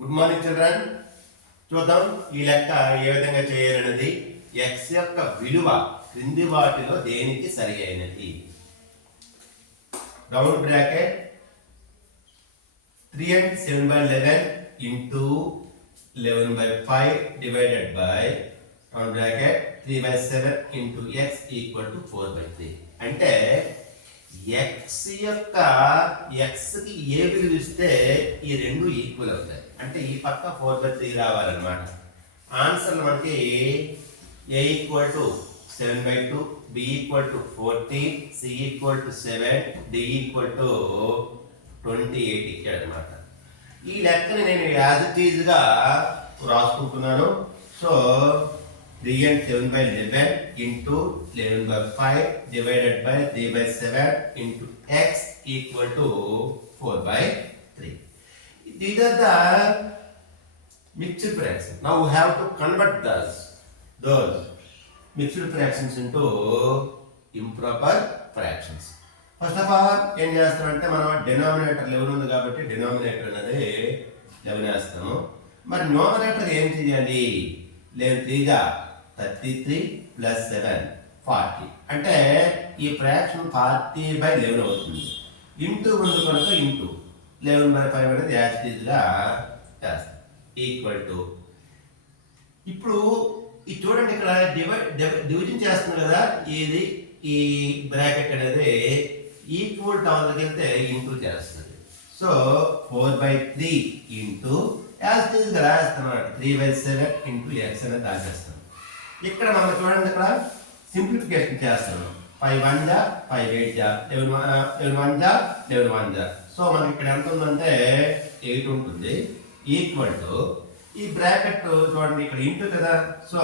Good morning children. చూద్దాం ఈ లెక్క ఏ విధంగా చేయాలనేది. x యొక్క విలువ క్రింది వాటిలో దేనికి సరి అయినది? Round bracket 3 and 7/11 into 11/5 divided by round bracket 3/7 into x equal to 4/3. అంటే x యొక్క x కి ఏ విలువ ఇస్తే ఈ రెండు ఈక్వల్ అవుతాయి. అంటే ఈ పక్క 4/3 రావాలన్నమాట. ఆన్సర్ మనకి a equal to 7/2, b equal to 14, c equal to 7, d equal to 28 ఇచ్చాడు అనమాట. ఈ లెక్కని నేను యాజ్ ఇట్ ఈజ్ గా రాసుకుంటున్నాను. So 3 and 7/11 into 11/5 divided by 3/7 into x equal to 4/3. These are the mixed fractions. Now we have to convert those mixed fractions into improper fractions. First of all ఏం చేస్తామంటే మనం denominator 11 ఉంది కాబట్టి denominator అనేది 11 వేస్తాము. మరి న్యూమరేటర్ ఏం చేయాలి? 11 33 plus 7 40. అంటే ఈ ఫ్రాక్షన్ 40/11 అవుతుంది. ఇంటూ ఉంది కనుక ఇంటూ 11/5 అనేది యాజిటీజ్గా చేస్తాం. ఈక్వల్ టు ఇప్పుడు ఇది చూడండి, ఇక్కడ డివిజన్ చేస్తుంది కదా, ఇది ఈ బ్రాకెట్ అనేది ఈక్వల్ టు అవతలకి వెళ్తే ఇంటూ చేస్తుంది. సో 4/3 ఇంటూ యాజిటీజ్గా రాస్తాం. 3/7 ఇంటూ x అనేది రాసేస్తాం. ఇక్కడ మనం చూడండి, ఇక్కడ సింప్లిఫికేషన్ చేస్తాను. 5 1 5 8 11 1 సో మనకి ఇక్కడ ఎంత ఉందంటే 8 ఉంటుంది. ఈక్వల్ టు ఈ బ్రాకెట్ చూడండి, ఇక్కడ ఇంటూ కదా, సో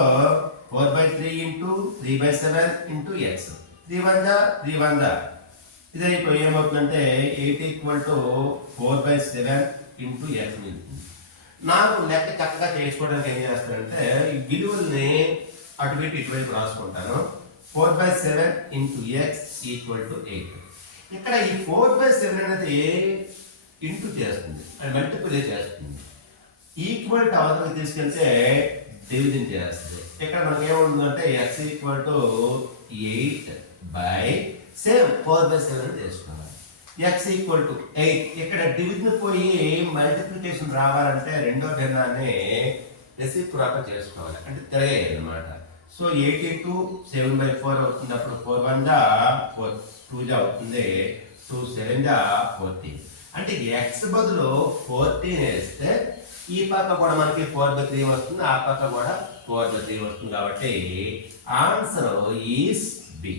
4/3 ఇంటూ 3/7 ఇంటూ ఎక్స్. 3 1 ఇది ఇప్పుడు ఏమవుతుందంటే 8 ఈక్వల్ టు 4/7 ఇంటూ ఎక్స్ మిగులుతుంది. నాకు లెక్క చక్కగా చేసుకోవడానికి ఏం చేస్తానంటే ఈ విలువల్ని అటువైపు ఇటువైపు రాసుకుంటాను. 4/7 ఇంటూ ఎక్స్ ఈక్వల్ టు 8. ఇక్కడ ఈ 4/7 అనేది ఇంటూ చేస్తుంది, అది మల్టిపుల్ చేస్తుంది. ఈక్వల్ టు అవతలకి తీసుకెళ్తే డివిజన్ చేస్తుంది. ఇక్కడ మనకి ఏముంటుందంటే ఎక్స్ ఈక్వల్ టు 8/సేమ్ 4/7 చేసుకోవాలి. X equal to 8. ఇక్కడ డివిజన్ పోయి మల్టిప్లికేషన్ రావాలంటే రెండో భిన్నాన్ని రెసిప్రోకల్ చేసుకోవాలి, అంటే తిరగేయాలి అనమాట. సో 8 into 7/4 అవుతుంది. అప్పుడు 4 1 4 2 అవుతుంది. 2 7 14. అంటే ఎక్స్ బదులు 14 వేస్తే ఈ పక్క కూడా మనకి 4/3 వస్తుంది, ఆ పక్క కూడా 4/3 వస్తుంది. కాబట్టి ఆన్సర్ ఈస్ బి.